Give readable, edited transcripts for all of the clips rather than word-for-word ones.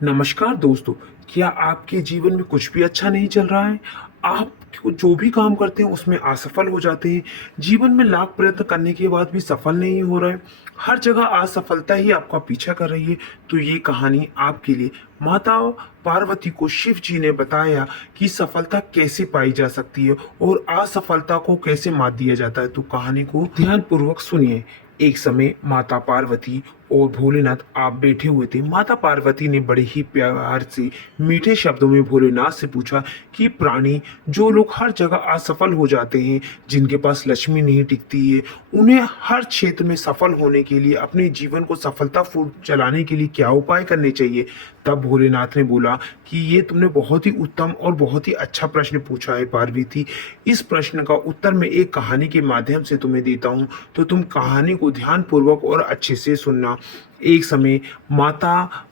नमस्कार दोस्तों। क्या आपके जीवन में कुछ भी अच्छा नहीं चल रहा है? आप जो भी काम करते हैं उसमें असफल हो जाते हैं। जीवन में लाख प्रयत्न करने के बाद भी सफल नहीं हो रहे। हर जगह असफलता ही आपका पीछा कर रही है। तो ये कहानी आपके लिए। माता पार्वती को शिव जी ने बताया कि सफलता कैसे पाई जा सकती है और असफलता को कैसे मात दिया जाता है। तो कहानी को ध्यानपूर्वक सुनिए। एक समय माता पार्वती और भोलेनाथ आप बैठे हुए थे। माता पार्वती ने बड़े ही प्यार से मीठे शब्दों में भोलेनाथ से पूछा कि प्राणी, जो लोग हर जगह असफल हो जाते हैं, जिनके पास लक्ष्मी नहीं टिकती है, उन्हें हर क्षेत्र में सफल होने के लिए, अपने जीवन को सफलतापूर्वक चलाने के लिए क्या उपाय करने चाहिए? तब भोलेनाथ ने बोला कि ये तुमने बहुत ही उत्तम और बहुत ही अच्छा प्रश्न पूछा है पार्वती। इस प्रश्न का उत्तर मैं एक कहानी के माध्यम से तुम्हें देता हूँ, तो तुम कहानी को ध्यानपूर्वक और अच्छे से सुनना। एक समय माता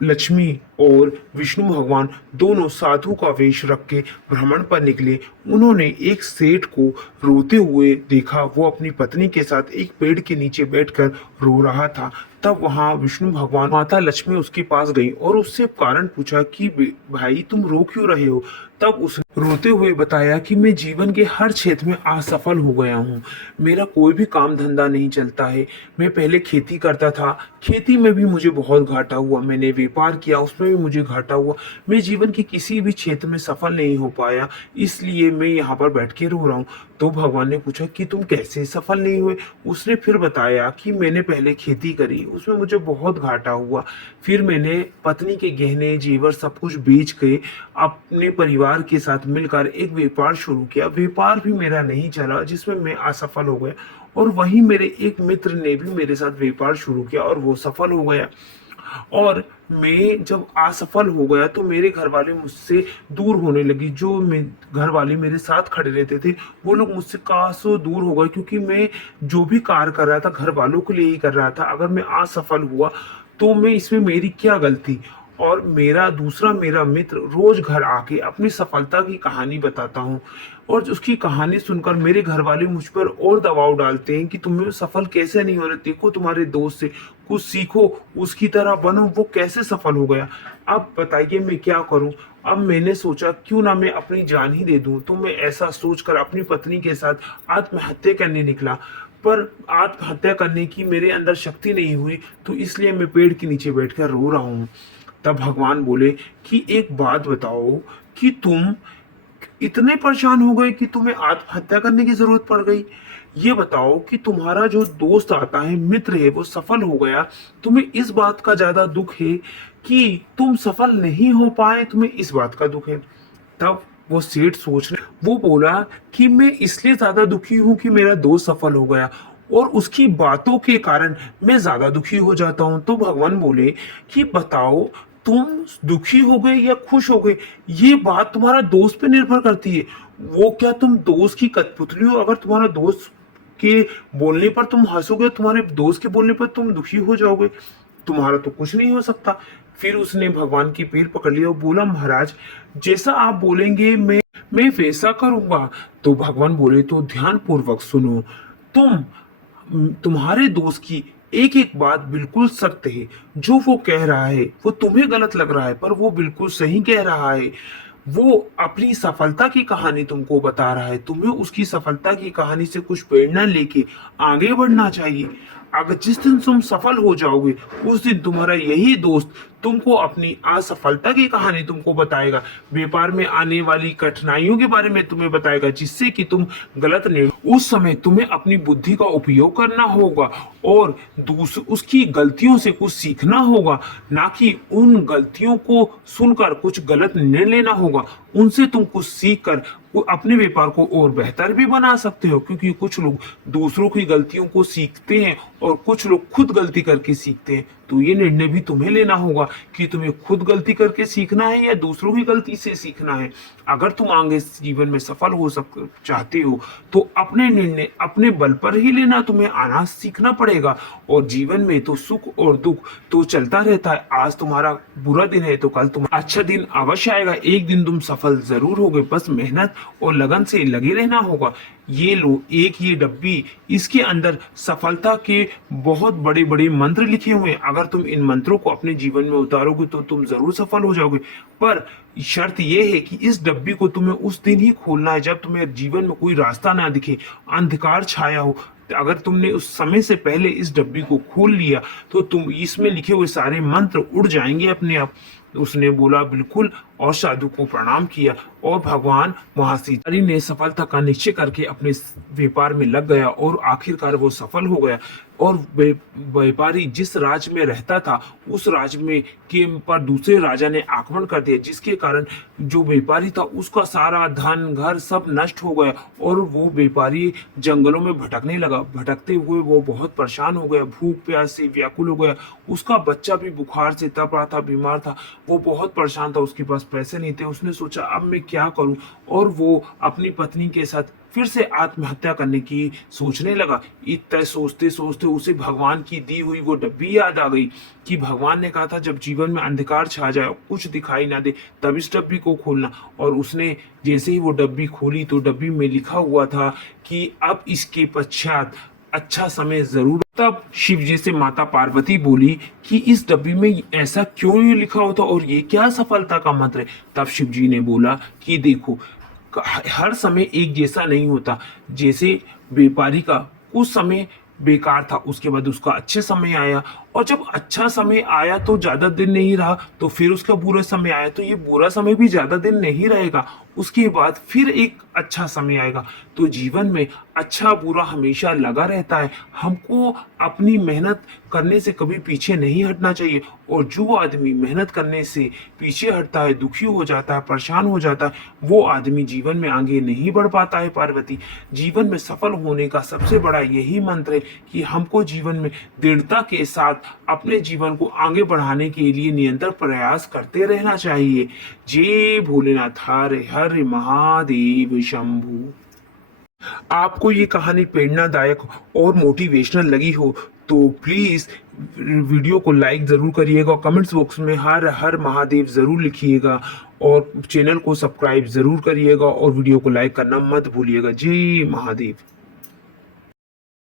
लक्ष्मी और विष्णु भगवान दोनों साधु का वेश रख के भ्रमण पर निकले। उन्होंने एक सेठ को रोते हुए देखा। वो अपनी पत्नी के साथ एक पेड़ के नीचे बैठकर रो रहा था। तब वहां विष्णु भगवान, माता लक्ष्मी उसके पास गई और उससे कारण पूछा कि भाई, तुम रो क्यों रहे हो? तब उसने रोते हुए बताया कि मैं जीवन के हर क्षेत्र में असफल हो गया हूँ। मेरा कोई भी काम धंधा नहीं चलता है। मैं पहले खेती करता था, खेती में भी मुझे बहुत घाटा हुआ। मैंने व्यापार किया, उसमें भी मुझे घाटा हुआ। मैं जीवन के किसी भी क्षेत्र में सफल नहीं हो पाया, इसलिए मैं यहाँ पर बैठ के रो रहा हूँ। तो भगवान ने पूछा कि तुम कैसे सफल नहीं हुए? उसने फिर बताया कि मैंने पहले खेती करी, उसमें मुझे बहुत घाटा हुआ। फिर मैंने पत्नी के गहने जेवर सब कुछ बेच के अपने परिवार के साथ मिलकर एक व्यापार शुरू किया। व्यापार भी मेरा नहीं चला, जिसमें मैं असफल हो गया। और वहीं मेरे एक मित्र ने भी मेरे साथ व्यापार शुरू किया और वो सफल हो गया। और मैं जब असफल हो गया तो मेरे घर वाले मुझसे दूर होने लगी। जो मैं घर वाले मेरे साथ खड़े रहते थे, वो लोग मुझसे कासों दूर हो गए, क्योंकि मैं जो भी कार्य कर रहा था घर वालों के लिए ही कर रहा था। अगर मैं असफल हुआ तो मैं इसमें मेरी क्या गलती? और मेरा मित्र रोज घर आके अपनी सफलता की कहानी बताता हूँ, और उसकी कहानी सुनकर मेरे घर वाले मुझ पर और दबाव डालते हैं कि तुम्हें सफल कैसे नहीं हो रहे, देखो तुम्हारे दोस्त से कुछ सीखो, उसकी तरह बनो, वो कैसे सफल हो गया। अब बताइए मैं क्या करूं? अब मैंने सोचा क्यों ना मैं अपनी जान ही दे दूं। तो मैं ऐसा सोचकर अपनी पत्नी के साथ आत्महत्या करने निकला। पर आत्महत्या करने की मेरे अंदर शक्ति नहीं हुई, तो इसलिए मैं पेड़ के नीचे बैठकर रो रहा हूँ। तब भगवान बोले कि एक बात बताओ, कि तुम इतने परेशान हो गए कि तुम्हें आत्महत्या करने की जरूरत पड़ गई। ये बताओ कि तुम्हारा जो दोस्त आता है, मित्र है, वो सफल हो गया, तुम्हें इस बात का ज्यादा दुख है कि तुम सफल नहीं हो पाए, तुम्हें इस बात का दुख है? तब वो सेठ सोच रहे, वो बोला कि मैं इसलिए ज्यादा दुखी हूं कि मेरा दोस्त सफल हो गया, और उसकी बातों के कारण मैं ज्यादा दुखी हो जाता हूं। तो भगवान बोले कि बताओ, तुम दुखी हो गए या खुश हो गए, ये बात तुम्हारा दोस्त पे निर्भर करती है। वो क्या तुम दोस्त की कठपुतली हो? अगर तुम्हारा दोस्त के बोलने पर तुम हंसोगे, तुम्हारे दोस्त के बोलने पर तुम दुखी हो जाओगे, तुम्हारा तो कुछ नहीं हो सकता। फिर उसने भगवान की पैर पकड़ लिया और बोला, महाराज, जैसा आप बोलेंगे मैं वैसा करूंगा। तो भगवान बोले, तो ध्यान पूर्वक सुनो। तुम्हारे दोस्त की एक एक बात बिल्कुल सत्य है। जो वो कह रहा है वो तुम्हें गलत लग रहा है, पर वो बिल्कुल सही कह रहा है। वो अपनी सफलता की कहानी तुमको बता रहा है। तुम्हें उसकी सफलता की कहानी से कुछ प्रेरणा लेके आगे बढ़ना चाहिए। अगर जिस दिन तुम सफल हो जाओगे, उस दिन तुम्हारा यही दोस्त तुमको अपनी असफलता की कहानी तुमको बताएगा, व्यापार में आने वाली कठिनाइयों के बारे में तुम्हें बताएगा, जिससे कि तुम गलत निर्णय। उस समय तुम्हें अपनी बुद्धि का उपयोग करना होगा और उसकी गलतियों से कुछ सीखना होगा, ना कि उन गलतियों को सुनकर कुछ गलत निर्णय लेना होगा। उनसे तुम कुछ सीख कर अपने व्यापार को और बेहतर भी बना सकते हो, क्योंकि कुछ लोग दूसरों की गलतियों को सीखते हैं और कुछ लोग खुद गलती करके सीखते हैं। तो ये निर्णय भी तुम्हें लेना होगा कि तुम्हें खुद गलती करके सीखना है या दूसरों की गलती से सीखना है। अगर तुम आगे जीवन में सफल हो चाहते हो, तो अपने निर्णय अपने बल पर ही लेना तुम्हें आना सीखना पड़ेगा। और जीवन में तो सुख और दुख तो चलता रहता है। आज तुम्हारा बुरा दिन है तो कल तुम्हारा अच्छा दिन अवश्य आएगा। एक दिन तुम सफल जरूर होगे, बस मेहनत और लगन से लगे रहना होगा। ये लो एक ये डब्बी, इसके अंदर सफलता के बहुत बड़े बड़े मंत्र लिखे हुए हैं। अगर तुम इन मंत्रों को अपने जीवन में उतारोगे तो तुम जरूर सफल हो जाओगे। पर शर्त यह है कि इस डब्बी को तुम्हें उस दिन ही खोलना है जब तुम्हें जीवन में कोई रास्ता ना दिखे, अंधकार छाया हो। अगर तुमने उस समय से पहले इस डब्बी को खोल लिया तो तुम इसमें लिखे हुए सारे मंत्र उड़ जाएंगे अपने आप। उसने बोला बिल्कुल, और साधु को प्रणाम किया और भगवान महासिद्धि ने सफलता का निश्चय करके अपने व्यापार में लग गया और आखिरकार वो सफल हो गया। और व्यापारी जिस राज्य में रहता था उस राज्य में के पर दूसरे राजा ने आक्रमण कर दिया, जिसके कारण जो व्यापारी था उसका सारा धन घर सब नष्ट हो गया और वो व्यापारी जंगलों में भटकने लगा। भटकते हुए वो बहुत परेशान हो गया, भूख प्यास से व्याकुल हो गया। उसका बच्चा भी बुखार से तप रहा था, बीमार था, वो बहुत परेशान था, उसके पास पैसे नहीं थे। उसने सोचा अब मैं क्या करूं, और वो अपनी पत्नी के साथ फिर से आत्महत्या करने की सोचने लगा। इतना सोचते सोचते उसे भगवान की दी हुई वो डब्बी याद आ गई कि भगवान ने कहा था जब जीवन में अंधकार छा जाए, कुछ दिखाई ना दे, तब इस डब्बी को खोलना। और उसने जैसे ही वो डब्बी खोली तो डब्बी में लिखा हुआ था कि अब इसके पश्चात अच्छा समय जरूर। तब शिव जी से माता पार्वती बोली कि इस डब्बी में ऐसा क्यों ये लिखा होता और ये क्या सफलता का मंत्र है। तब शिव जी ने बोला कि देखो, हर समय एक जैसा नहीं होता। जैसे व्यापारी का कुछ समय बेकार था, उसके बाद उसका अच्छे समय आया, और जब अच्छा समय आया तो ज्यादा दिन नहीं रहा, तो फिर उसका बुरा समय आया, तो ये बुरा समय भी ज्यादा दिन नहीं रहेगा, उसके बाद फिर एक अच्छा समय आएगा। तो जीवन में अच्छा बुरा हमेशा लगा रहता है। हमको अपनी मेहनत करने से कभी पीछे नहीं हटना चाहिए। और जो आदमी मेहनत करने से पीछे हटता है, दुखी हो जाता है, परेशान हो जाता है, वो आदमी जीवन में आगे नहीं बढ़ पाता है। पार्वती, जीवन में सफल होने का सबसे बड़ा यही मंत्र है कि हमको जीवन में दृढ़ता के साथ अपने जीवन को आगे बढ़ाने के लिए निरंतर प्रयास करते रहना चाहिए। जय भोलेनाथ, हर हर महादेव शंभु। आपको ये कहानी प्रेरणादायक और मोटिवेशनल लगी हो तो प्लीज वीडियो को लाइक जरूर करिएगा, और कमेंट्स बॉक्स में हर हर महादेव जरूर लिखिएगा, और चैनल को सब्सक्राइब जरूर करिएगा, और वीडियो को लाइक करना मत भूलिएगा। जय महादेव।